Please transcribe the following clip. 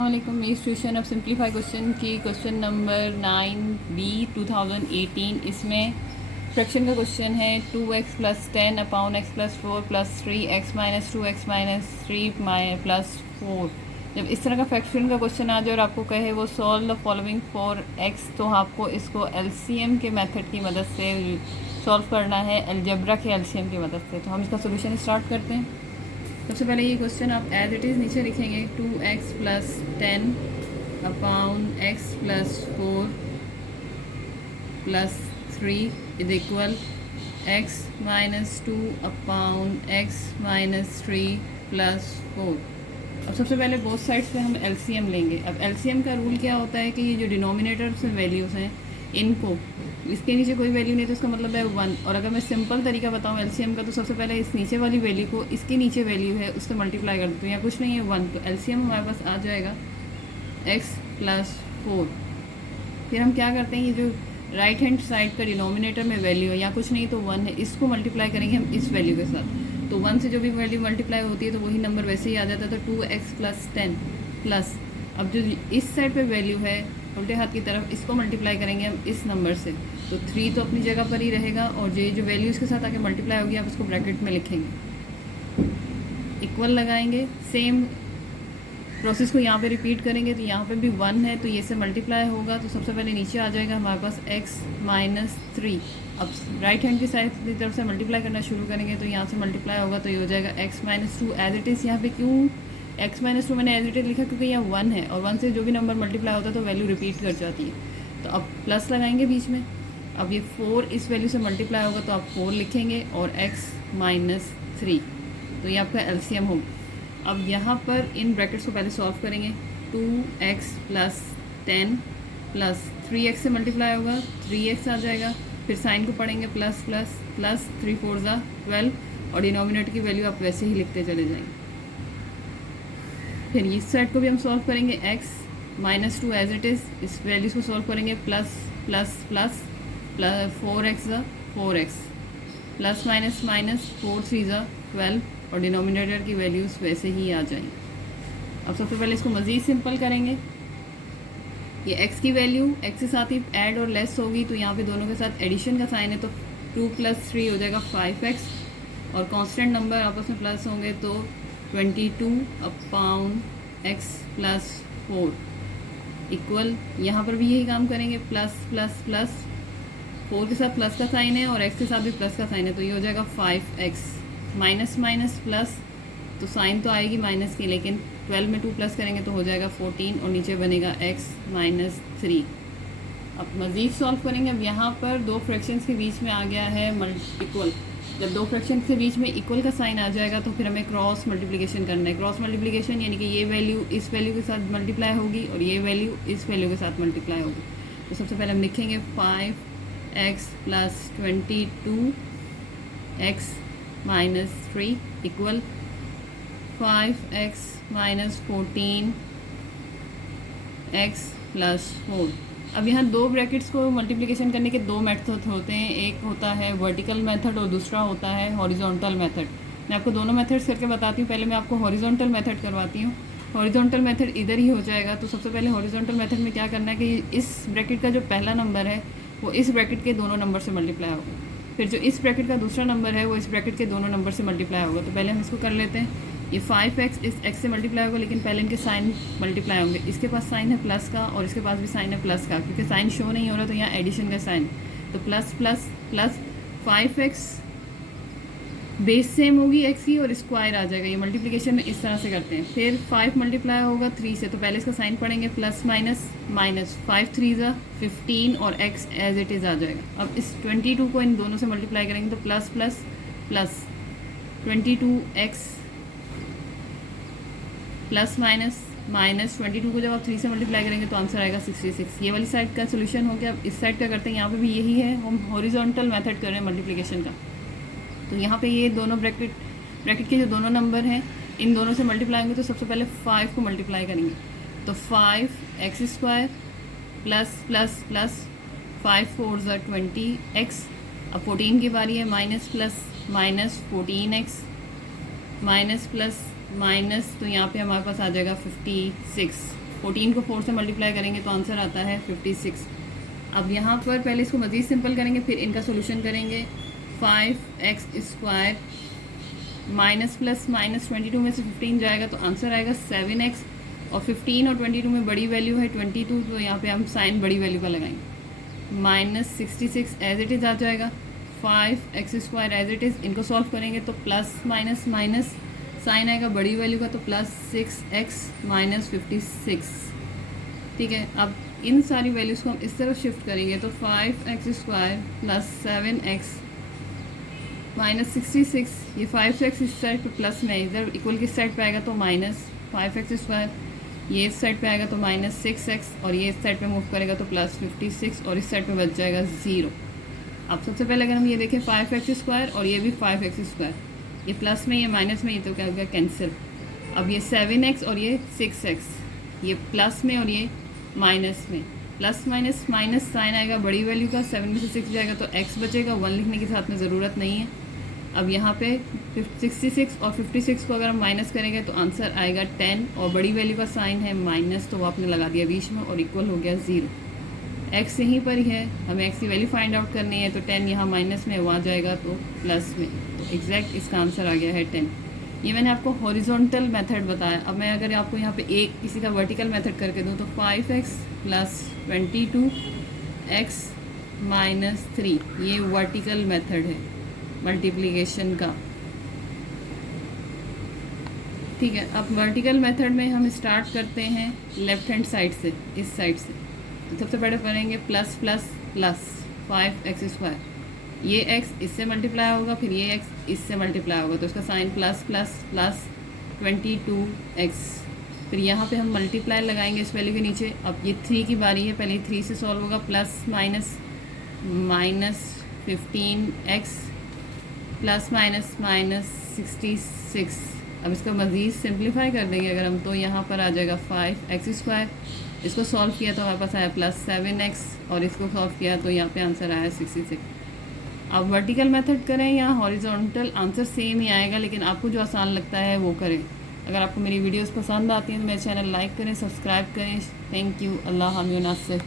वालेकुम। इस tuition of simplify question की क्वेश्चन नंबर 9B 2018। इसमें फ्रैक्शन का क्वेश्चन है 2x plus 10 upon x plus 4 plus 3x minus 2x minus 3 plus 4। जब इस तरह का फ्रैक्शन का क्वेश्चन आ जाए और आपको कहे वो solve the following for x, तो आपको इसको एलसीएम के मेथड की मदद से सॉल्व करना है, अलजेब्रा के एलसीएम की मदद से। तो हम इसका सोल्यूशन स्टार्ट करते हैं। सबसे पहले ये क्वेश्चन आप एज इट इज़ नीचे लिखेंगे 2x plus 10 upon x plus 4 plus 3 is equal x minus 2 upon x minus 3 plus 4। अब सबसे पहले बोथ साइड से हम एलसीएम लेंगे। अब एलसीएम का रूल क्या होता है कि ये जो डिनोमिनेटर से वैल्यूज़ हैं इनको, इसके नीचे कोई वैल्यू नहीं तो इसका मतलब है 1। और अगर मैं सिंपल तरीका बताऊँ एलसीएम का, तो सबसे पहले इस नीचे वाली वैल्यू को इसके नीचे वैल्यू है उससे मल्टीप्लाई कर देते हैं, या कुछ नहीं है 1, तो एलसीएम हमारे पास आ जाएगा x प्लस 4। फिर हम क्या करते हैं, ये जो राइट हैंड साइड का डिनोमिनेटर में वैल्यू है या कुछ नहीं तो 1 है, इसको मल्टीप्लाई करेंगे हम इस वैल्यू के साथ। तो 1 से जो भी वैल्यू मल्टीप्लाई होती है तो वही नंबर वैसे ही आ जाता है। तो 2x प्लस 10 प्लस, अब जो इस साइड पे वैल्यू है उल्टे हाथ की तरफ, इसको मल्टीप्लाई करेंगे हम इस नंबर से। तो 3 तो अपनी जगह पर ही रहेगा, और ये जो वैल्यू इसके साथ आके मल्टीप्लाई होगी आप इसको ब्रैकेट में लिखेंगे, इक्वल लगाएंगे। सेम प्रोसेस को यहाँ पे रिपीट करेंगे। तो यहाँ पे भी 1 है तो ये से मल्टीप्लाई होगा, तो सबसे पहले नीचे आ जाएगा हमारे पास x माइनस 3। अब राइट हैंड की साइड की तरफ से मल्टीप्लाई करना शुरू करेंगे तो यहाँ से मल्टीप्लाई होगा, तो ये हो जाएगा x minus 2 as it is. यहाँ पे क्यों x माइनस 2 मैंने एज इट इज़ लिखा, क्योंकि यहाँ 1 है और 1 से जो भी नंबर मल्टीप्लाई होता है तो वैल्यू रिपीट कर जाती है। तो अब प्लस लगाएंगे बीच में। अब ये 4 इस वैल्यू से मल्टीप्लाई होगा तो आप 4 लिखेंगे और x माइनस 3, तो ये आपका एलसीएम होगा। अब यहाँ पर इन ब्रैकेट्स को पहले सॉल्व करेंगे। 2x प्लस 10 प्लस 3x से मल्टीप्लाई होगा, 3x आ जाएगा। फिर साइन को पढ़ेंगे प्लस प्लस प्लस 3 4 12, और डिनोमिनेटर की वैल्यू आप वैसे ही लिखते चले जाएंगे। फिर इस साइड को भी हम सॉल्व करेंगे, x minus 2 as it is, इस वैल्यूज़ को सॉल्व करेंगे plus plus plus plus 4x plus minus minus 4 3 12, और डिनोमिनेटर की वैल्यूज़ वैसे ही आ जाएंगी। अब सबसे पहले इसको मज़ीद सिंपल करेंगे। ये x की वैल्यू x के साथ ही ऐड और लेस होगी, तो यहाँ पे दोनों के साथ एडिशन का साइन है, तो 2 प्लस 3 हो जाएगा 5x, और कांस्टेंट नंबर आपस में प्लस होंगे तो 22 अपॉन x प्लस 4 इक्वल। यहाँ पर भी यही काम करेंगे, प्लस प्लस प्लस 4 के साथ प्लस का साइन है और x के साथ भी प्लस का साइन है, तो ये हो जाएगा 5x माइनस माइनस प्लस, तो साइन तो आएगी माइनस की, लेकिन 12 में 2 प्लस करेंगे तो हो जाएगा 14, और नीचे बनेगा x माइनस 3। अब मज़ीद सॉल्व करेंगे। अब यहाँ पर दो फ्रैक्शंस के बीच में आ गया है इक्वल। जब दो फ्रैक्शन के बीच में इक्वल का साइन आ जाएगा तो फिर हमें क्रॉस मल्टीप्लिकेशन करना है। क्रॉस मल्टीप्लिकेशन यानी कि ये वैल्यू इस वैल्यू के साथ मल्टीप्लाई होगी और ये वैल्यू इस वैल्यू के साथ मल्टीप्लाई होगी। तो सबसे पहले हम लिखेंगे 5x plus 22x minus 3 equal 5x minus 14x plus 4। अब यहाँ दो ब्रैकेट्स को मल्टीप्लिकेशन करने के दो मेथड होते हैं, एक होता है वर्टिकल मेथड और दूसरा होता है हॉरिजॉन्टल मेथड। मैं आपको दोनों मेथड्स करके बताती हूँ। पहले मैं आपको हॉरिजॉन्टल मेथड करवाती हूँ। हॉरिजॉन्टल मेथड इधर ही हो जाएगा। तो सबसे पहले हॉरिजॉन्टल मेथड में क्या करना है कि इस ब्रैकेट का जो पहला नंबर है वो इस ब्रैकेट के दोनों नंबर से मल्टीप्लाई होगा, फिर जो इस ब्रैकेट का दूसरा नंबर है वो इस ब्रैकेट के दोनों नंबर से मल्टीप्लाई होगा। तो पहले हम इसको कर लेते हैं। ये 5x इस x से मल्टीप्लाई होगा, लेकिन पहले इनके साइन मल्टीप्लाई होंगे। इसके पास साइन है प्लस का और इसके पास भी साइन है प्लस का, क्योंकि साइन शो नहीं हो रहा तो यहाँ एडिशन का साइन। तो plus plus plus 5x base same होगी x की और स्क्वायर आ जाएगा। ये मल्टीप्लिकेशन इस तरह से करते हैं। फिर 5 मल्टीप्लाई होगा 3 से, तो पहले इसका साइन पढ़ेंगे प्लस माइनस माइनस 5 3 15 और x एज इट इज़ आ जाएगा। अब इस 22 को इन दोनों से मल्टीप्लाई करेंगे तो plus plus plus 22x plus minus minus 22 को जब आप 3 से मल्टीप्लाई करेंगे तो आंसर आएगा 66। ये वाली साइड का सोल्यूशन हो गया। अब इस साइड का करते हैं। यहाँ पे भी यही है, हम हॉरिजॉन्टल मेथड कर रहे हैं मल्टीप्लिकेशन का। तो यहाँ पे ये दोनों ब्रैकेट के जो दोनों नंबर हैं इन दोनों से मल्टीप्लाई होंगे, तो सबसे पहले 5 को मल्टीप्लाई करेंगे। तो 5x square plus plus plus 5 4 20x। अब 14 की बारी है, minus plus minus 14x minus plus minus, तो यहाँ पे हमारे पास आ जाएगा 56। 14 को 4 से मल्टीप्लाई करेंगे तो आंसर आता है 56। अब यहाँ पर पहले इसको मज़ीद सिंपल करेंगे, फिर इनका सोल्यूशन करेंगे। 5x² माइनस प्लस माइनस 22 में से 15 जाएगा तो आंसर आएगा 7x, और 15 और 22 में बड़ी वैल्यू है 22, तो यहाँ पे हम साइन बड़ी वैल्यू का लगाएंगे। माइनस 66 एज इट इज़ आ जाएगा। 5x² एज इट इज़, इनको सॉल्व करेंगे तो प्लस माइनस माइनस साइन आएगा बड़ी वैल्यू का, तो प्लस 6x माइनस 56। ठीक है, अब इन सारी वैल्यूज़ को हम इस तरफ शिफ्ट करेंगे तो 5x² प्लस 7x माइनस 66, ये 5x इस साइड पे प्लस में, इधर इक्वल किस साइड पे आएगा तो माइनस 5x², ये इस साइड पे आएगा तो माइनस 6x, और ये इस साइड पे मूव करेगा तो प्लस 56, और इस साइड पे बच जाएगा 0। अब सबसे पहले अगर हम ये देखें 5x² और ये भी 5x², ये प्लस में ये माइनस में, ये तो क्या हो गया कैंसिल। अब ये 7x और ये 6x, ये प्लस में और ये माइनस में, प्लस माइनस माइनस साइन आएगा बड़ी वैल्यू का, 7 में से 6 जाएगा तो x बचेगा, 1 लिखने की साथ में ज़रूरत नहीं है। अब यहाँ पे 66 और 56 को अगर हम माइनस करेंगे तो आंसर आएगा 10, और बड़ी वैल्यू का साइन है माइनस, तो वो आपने लगा दिया बीच में और इक्वल हो गया 0। x यहीं पर ही है, हमें x की वैल्यू फाइंड आउट करनी है, तो 10 यहाँ माइनस में, वहाँ जाएगा तो प्लस में, तो एग्जैक्ट इसका आंसर आ गया है 10। ये मैंने आपको हॉरिजॉन्टल मेथड बताया। अब मैं अगर आपको यहाँ पे एक किसी का वर्टिकल मेथड करके दूँ तो 5x प्लस 22x माइनस 3, ये वर्टिकल मेथड है मल्टीप्लिकेशन का। ठीक है, अब वर्टिकल मेथड में हम स्टार्ट करते हैं लेफ्ट हैंड साइड से, इस साइड से। तो सबसे पहले करेंगे प्लस प्लस प्लस 5x², ये x इससे मल्टीप्लाई होगा, फिर ये x इससे मल्टीप्लाई होगा, तो इसका sign plus plus plus 22x, फिर यहाँ पे हम मल्टीप्लाई लगाएंगे इस वैल्यू के नीचे। अब ये 3 की बारी है, पहले 3 से सॉल्व होगा, plus minus minus 15x plus minus minus 66। अब इसको मज़ीद सिंप्लीफाई कर देंगे अगर हम, तो यहाँ पर आ जाएगा 5x², इसको सॉल्व किया तो हमारे पास आया प्लस 7x, और इसको सॉल्व किया तो यहाँ पे आंसर आया 66। आप वर्टिकल मेथड करें या हॉरिजॉन्टल, आंसर सेम ही आएगा, लेकिन आपको जो आसान लगता है वो करें। अगर आपको मेरी वीडियोस पसंद आती हैं तो मेरे चैनल लाइक करें, सब्सक्राइब करें। Thank you. अल्लाह हामी नासिर।